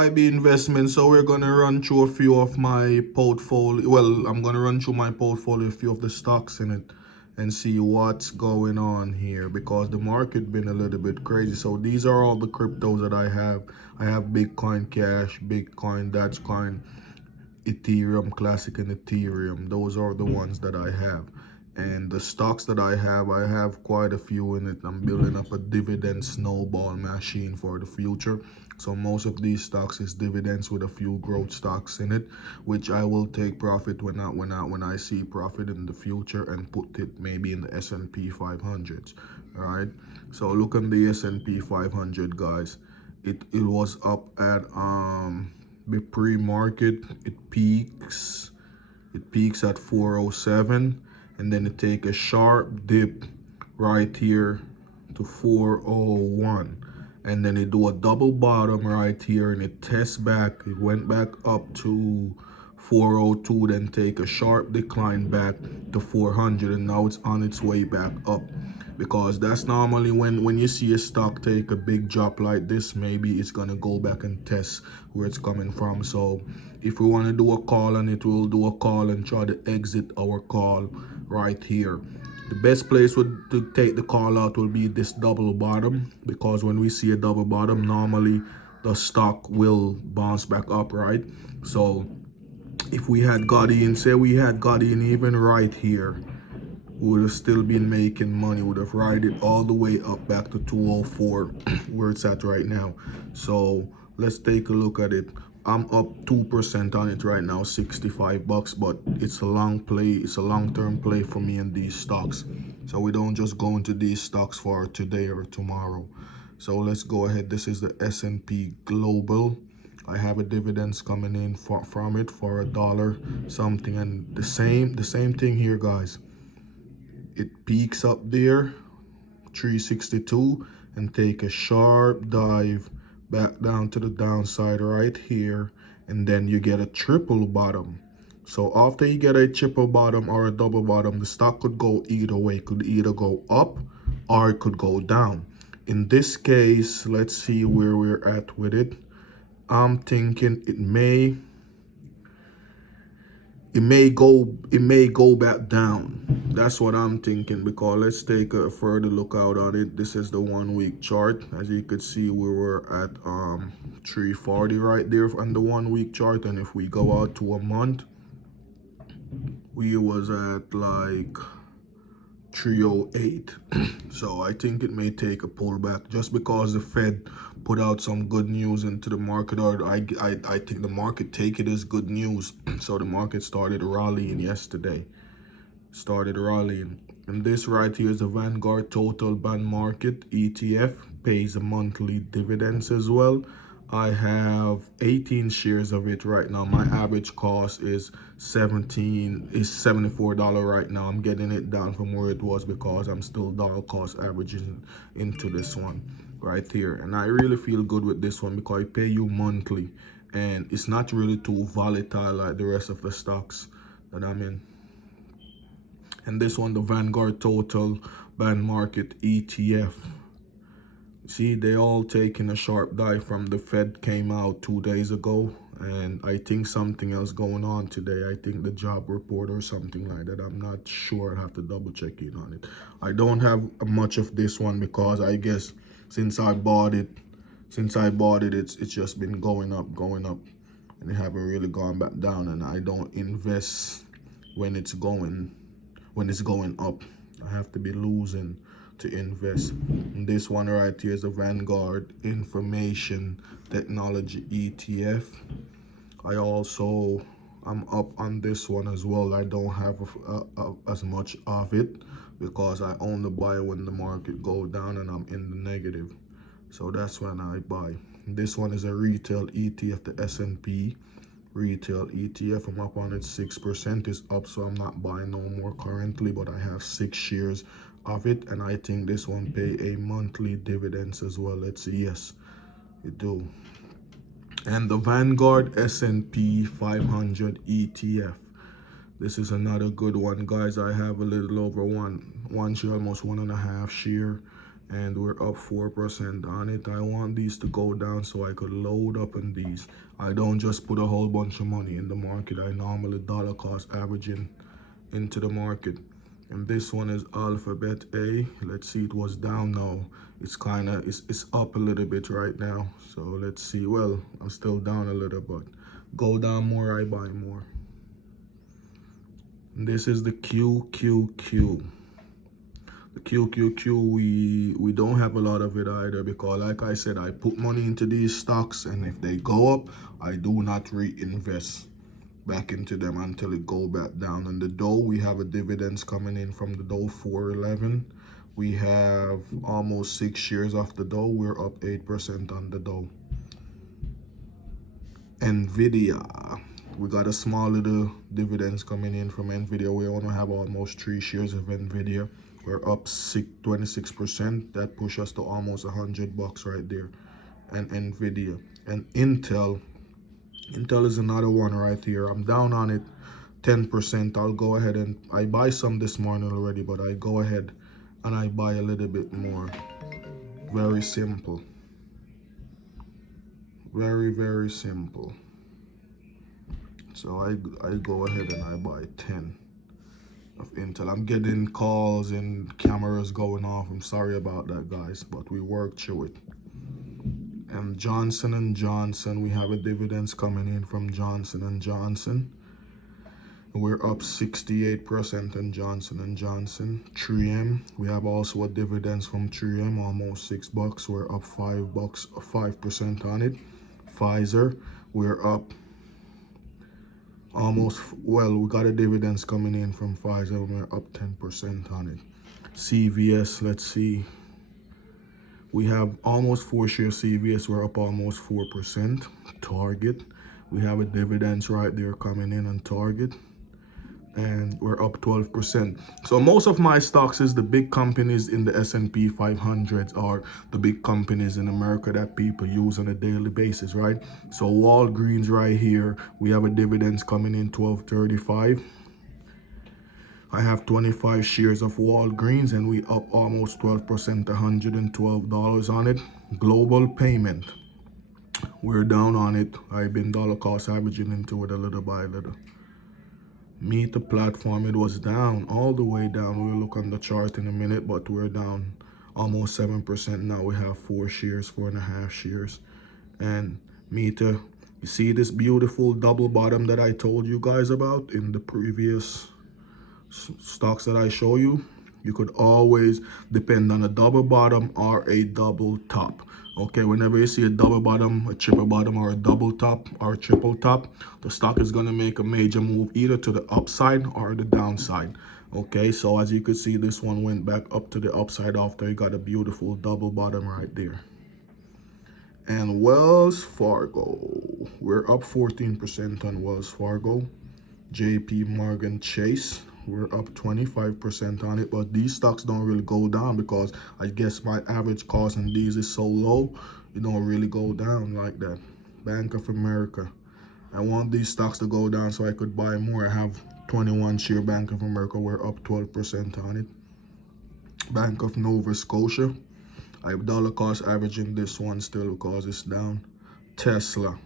YB investment. So we're gonna run through a few of my portfolio. Well, I'm gonna run through my portfolio, a few of the stocks in it, and see what's going on here because the market been a little bit crazy. So these are all the cryptos that I have. I have Bitcoin Cash, Bitcoin, Dogecoin, Ethereum Classic, and Ethereum. Those are the ones that I have. And the stocks that I have quite a few in it. I'm building up a dividend snowball machine for the future. So most of these stocks is dividends with a few growth stocks in it, which I will take profit when I see profit in the future and put it maybe in the S&P 500s. All right. So look on the S&P 500, guys. It was up at the pre-market. It peaks at 407, and then it take a sharp dip right here to 401, and then it do a double bottom right here, and it tests back. It went back up to 402, then take a sharp decline back to 400, and now it's on its way back up, because that's normally when you see a stock take a big drop like this, maybe it's gonna go back and test where it's coming from. So if we want to do a call on it, we'll do a call and try to exit our call right here. The best place to take the call out will be this double bottom, because when we see a double bottom, normally the stock will bounce back up, right? So if we had got in, say we had got in even right here, we would have still been making money, would have ride it all the way up back to 204 where it's at right now. So let's take a look at it. I'm up 2% on it right now, 65 bucks, but it's a long play. It's a long-term play for me in these stocks. So we don't just go into these stocks for today or tomorrow. So let's go ahead. This is the S&P Global. I have a dividends coming in from it for $1 something, and the same thing here, guys. It peaks up there 362 and take a sharp dive back down to the downside right here, and then you get a triple bottom. So after you get a triple bottom or a double bottom, the stock could go either way. It could either go up or it could go down. In this case, let's see where we're at with it. I'm thinking it may go back down. That's what I'm thinking, because let's take a further look out on it. This is the 1 week chart. As you could see, we were at 340 right there on the 1 week chart, and if we go out to a month, we was at like 308. So I think it may take a pullback just because the Fed put out some good news into the market, or I think the market take it as good news. So the market started rallying yesterday. And this right here is the Vanguard Total Bond Market ETF. Pays a monthly dividends as well. I have 18 shares of it right now. My average cost is $74 right now. I'm getting it down from where it was because I'm still dollar cost averaging into this one right here. And I really feel good with this one because I pay you monthly, and it's not really too volatile like the rest of the stocks that I'm in. And this one, the Vanguard Total Bond Market ETF. See, they all taking a sharp dive from the Fed came out 2 days ago, and I think something else going on today. I think the job report or something like that. I'm not sure. I'll have to double check in on it. I don't have much of this one because I guess since I bought it, it's just been going up, and it haven't really gone back down. And I don't invest when it's going up. I have to be losing to invest. And this one right here is the Vanguard Information Technology ETF. I'm up on this one as well. I don't have as much of it because I only buy when the market go down and I'm in the negative. So that's when I buy. This one is a retail ETF, the S&P retail ETF. I'm up on it, 6% is up, so I'm not buying no more currently, but I have 6 shares of it, and I think this one pay a monthly dividends as well. Let's see. Yes, it do. And the Vanguard S&P 500 ETF. This is another good one, guys. I have a little over one share, almost 1.5 share, and we're up 4% on it. I want these to go down so I could load up on these. I don't just put a whole bunch of money in the market. I normally dollar cost averaging into the market. And this one is Alphabet A. Let's see, it was down now. It's up a little bit right now. So let's see. Well, I'm still down a little, but go down more, I buy more. And this is the QQQ. The QQQ, we don't have a lot of it either, because like I said, I put money into these stocks, and if they go up, I do not reinvest back into them until it go back down. And the Dow, we have a dividends coming in from the Dow 411. We have almost 6 shares of the Dow. We're up 8% on the Dow. Nvidia, we got a small little dividends coming in from Nvidia. We only have almost 3 shares of Nvidia. We're up 26%. That push us to almost $100 right there. And Nvidia and Intel is another one right here. I'm down on it 10%. I'll go ahead and I buy some this morning already, but I go ahead and I buy a little bit more. Very simple. Very simple. So I go ahead and I buy 10 of Intel. I'm getting calls and cameras going off. I'm sorry about that, guys, but we worked through it. And Johnson & Johnson, we have a dividends coming in from Johnson & Johnson. We're up 68% in Johnson & Johnson. 3M, we have also a dividends from 3M, almost $6. We're up $5, 5% on it. Pfizer, we're up almost, well, we got a dividends coming in from Pfizer. We're up 10% on it. CVS, let's see. We have almost 4 shares CVS. We're up almost 4%. Target, we have a dividends right there coming in on Target, and we're up 12%. So most of my stocks is the big companies in the S&P 500 are the big companies in America that people use on a daily basis, right? So Walgreens right here, we have a dividends coming in $12.35. I have 25 shares of Walgreens, and we up almost 12%, $112 on it. Global Payment, we're down on it. I've been dollar cost averaging into it a little by little. Meta Platform, it was down all the way down. We'll look on the chart in a minute, but we're down almost 7% now. We have 4 shares, 4.5 shares. And Meta, you see this beautiful double bottom that I told you guys about in the previous stocks that I show you? You could always depend on a double bottom or a double top. Okay, whenever you see a double bottom, a triple bottom, or a double top or a triple top, the stock is going to make a major move either to the upside or the downside. Okay, so as you can see, this one went back up to the upside after you got a beautiful double bottom right there. And Wells Fargo, we're up 14% on Wells Fargo. JP Morgan Chase, we're up 25% on it, but these stocks don't really go down because I guess my average cost in these is so low, it don't really go down like that. Bank of America, I want these stocks to go down so I could buy more. I have 21 share Bank of America, we're up 12% on it. Bank of Nova Scotia, I have dollar cost averaging this one still because it's down. Tesla,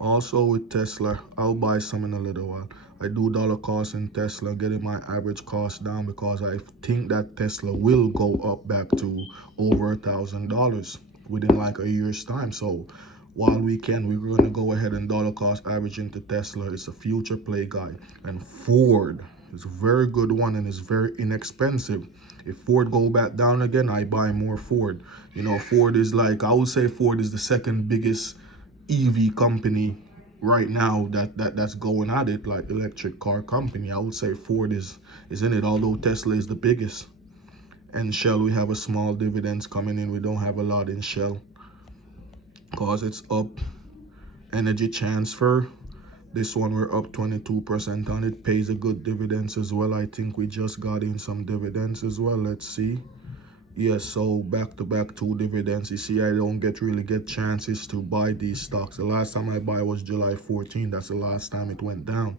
also with Tesla, I'll buy some in a little while. I do dollar cost in Tesla, getting my average cost down because I think that Tesla will go up back to over $1,000 within like a year's time. So while we can, we're going to go ahead and dollar cost average into Tesla. It's a future play, guy. And Ford is a very good one, and it's very inexpensive. If Ford go back down again, I buy more Ford. You know, Ford is like, I would say Ford is the second biggest EV company right now that's going at it, like electric car company. I would say Ford is in it, although Tesla is the biggest. And Shell, we have a small dividends coming in. We don't have a lot in Shell because it's up. Energy Transfer, this one we're up 22% on it. Pays a good dividends as well. I think we just got in some dividends as well. Let's see. Yes, so back-to-back 2 dividends. You see, I don't really get chances to buy these stocks. The last time I buy was July 14. That's the last time it went down.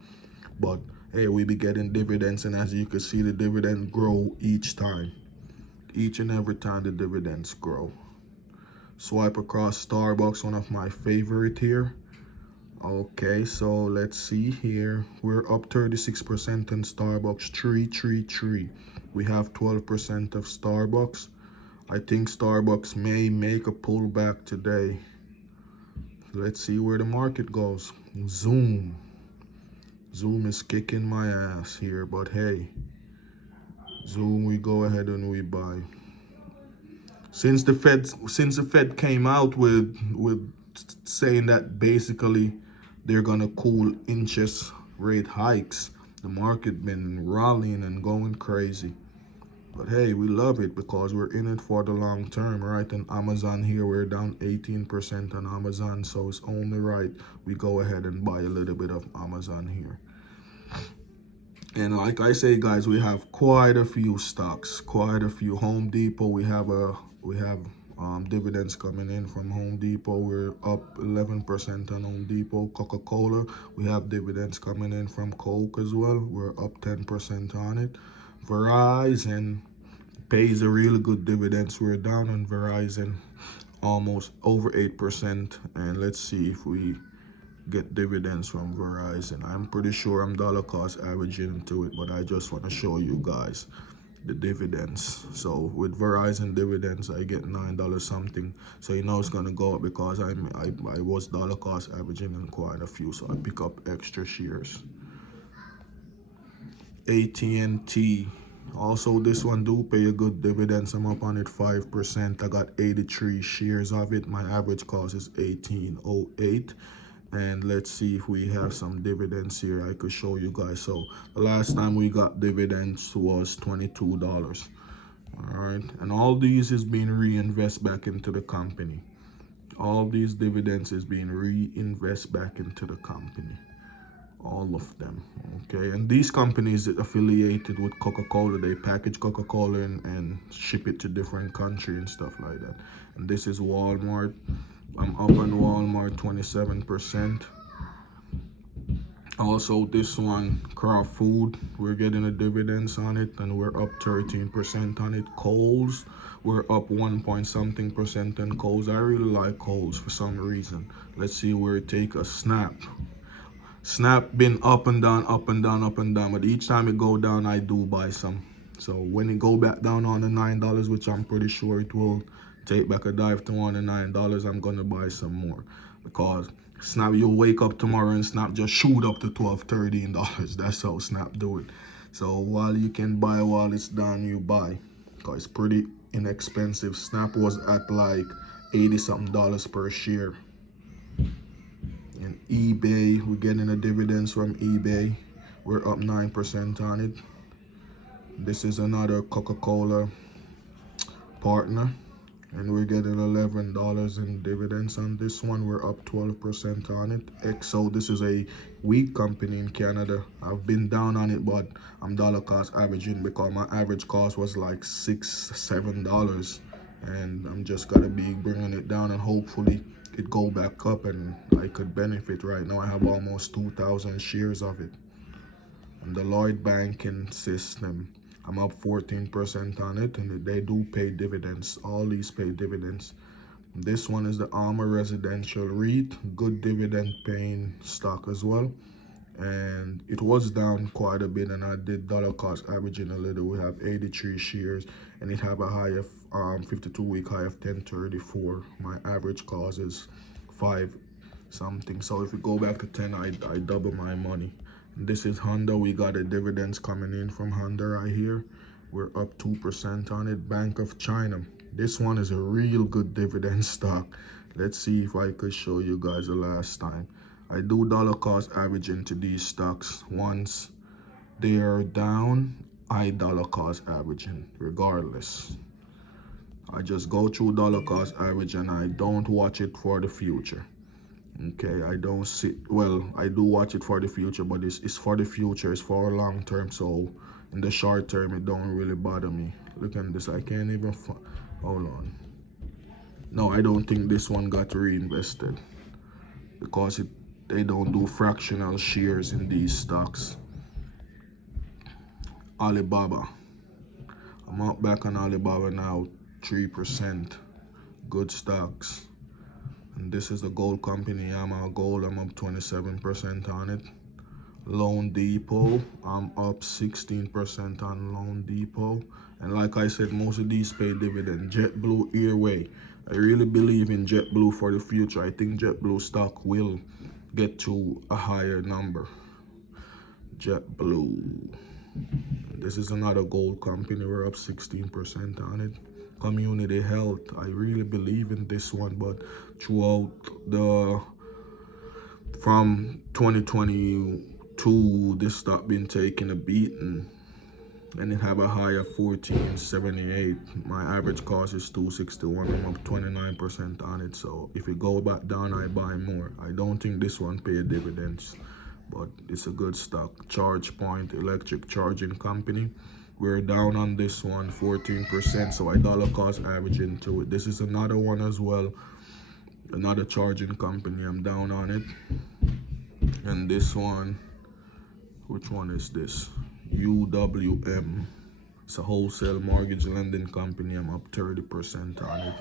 But hey, we be getting dividends, and as you can see, the dividend grow each time. each and every time the dividends grow. Swipe across Starbucks, one of my favorite here. Okay, so let's see here. We're up 36% in Starbucks, 333. We have 12% of Starbucks. I think Starbucks may make a pullback today. Let's see where the market goes. Zoom. Zoom is kicking my ass here, but hey, Zoom, we go ahead and we buy. Since the Fed came out with saying that basically they're gonna cool interest rate hikes, the market been rallying and going crazy. But hey, we love it because we're in it for the long term, right? And Amazon here, we're down 18% on Amazon, so it's only right we go ahead and buy a little bit of Amazon here. And like I say, guys, we have quite a few stocks, quite a few. Home Depot, we have dividends coming in from Home Depot. We're up 11% on Home Depot. Coca-Cola, we have dividends coming in from Coke as well. We're up 10% on it. Verizon pays a really good dividends. We're down on Verizon almost over 8%. And let's see if we get dividends from Verizon. I'm pretty sure I'm dollar cost averaging into it, but I just want to show you guys the dividends. So with Verizon dividends, I get $9 something. So you know it's gonna go up because I was dollar cost averaging in quite a few. So I pick up extra shares. AT&T. Also, this one do pay a good dividends. I'm up on it 5%. I got 83 shares of it. My average cost is 18.08. And let's see if we have some dividends here I could show you guys. So the last time we got dividends was $22. All right, and all these is being reinvested back into the company. All these dividends is being reinvested back into the company, all of them. Okay, and these companies affiliated with Coca-Cola, they package Coca-Cola and ship it to different countries and stuff like that. And this is Walmart. I'm up on Walmart 27%. Also, this one, Kraft Food, we're getting a dividends on it, and we're up 13% on it. Kohl's, we're up 1 point something percent on Kohl's. I really like Kohl's for some reason. Let's see where it take a Snap. Snap been up and down, up and down, up and down, but each time it go down, I do buy some. So when it go back down on the $9, which I'm pretty sure it will take back a dive to on the $9, I'm gonna buy some more, because Snap, you'll wake up tomorrow and Snap just shoot up to $12, $13. That's how Snap do it. So while you can buy while it's down, you buy, because it's pretty inexpensive. Snap was at like 80 something dollars per share. And eBay, we're getting a dividends from eBay. We're up 9% on it. This is another Coca-Cola partner, and we're getting $11 in dividends on this one. We're up 12% on it. XO, this is a wheat company in Canada. I've been down on it, but I'm dollar cost averaging because my average cost was like $6, $7, and I'm just gonna be bringing it down, and hopefully it go back up and I could benefit. Right now I have almost 2,000 shares of it. And the Lloyd banking system, I'm up 14% on it, and they do pay dividends. All these pay dividends. This one is the Armor Residential REIT, good dividend paying stock as well. And it was down quite a bit, and I did dollar cost averaging a little. We have 83 shares, and it have a high of 52-week high of 1034. My average cost is 5 something. So if we go back to 10, I double my money. And this is Honda. We got a dividends coming in from Honda right here. We're up 2% on it. Bank of China. This one is a real good dividend stock. Let's see if I could show you guys the last time. I do dollar cost average into these stocks. Once they are down, I dollar cost averaging regardless. I just go through dollar cost average and I don't watch it for the future. Okay, I don't sit, well, I do watch it for the future, but it's for the future, it's for long term. So in the short term, it don't really bother me. Look at this, I can't even, hold on. No, I don't think this one got reinvested because they don't do fractional shares in these stocks. Alibaba. I'm up back on Alibaba now, 3%. Good stocks. And this is the gold company. I'm out gold. I'm up 27% on it. Loan Depot, I'm up 16% on Loan Depot. And like I said, most of these pay dividend. JetBlue Airway, I really believe in JetBlue for the future. I think JetBlue stock will get to a higher number. JetBlue. This is another gold company. We're up 16% on it. Community Health, I really believe in this one, but throughout the from 2022, this stock been taking a beating, and it have a high of 1478. My average cost is 261. I'm up 29% on it. So if it go back down, I buy more. I don't think this one pay dividends, but it's a good stock. ChargePoint electric charging company, we're down on this one 14%. So I dollar cost average into it. This is another one as well, another charging company. I'm down on it. And this one, which one is this? UWM. It's a wholesale mortgage lending company. I'm up 30% on it.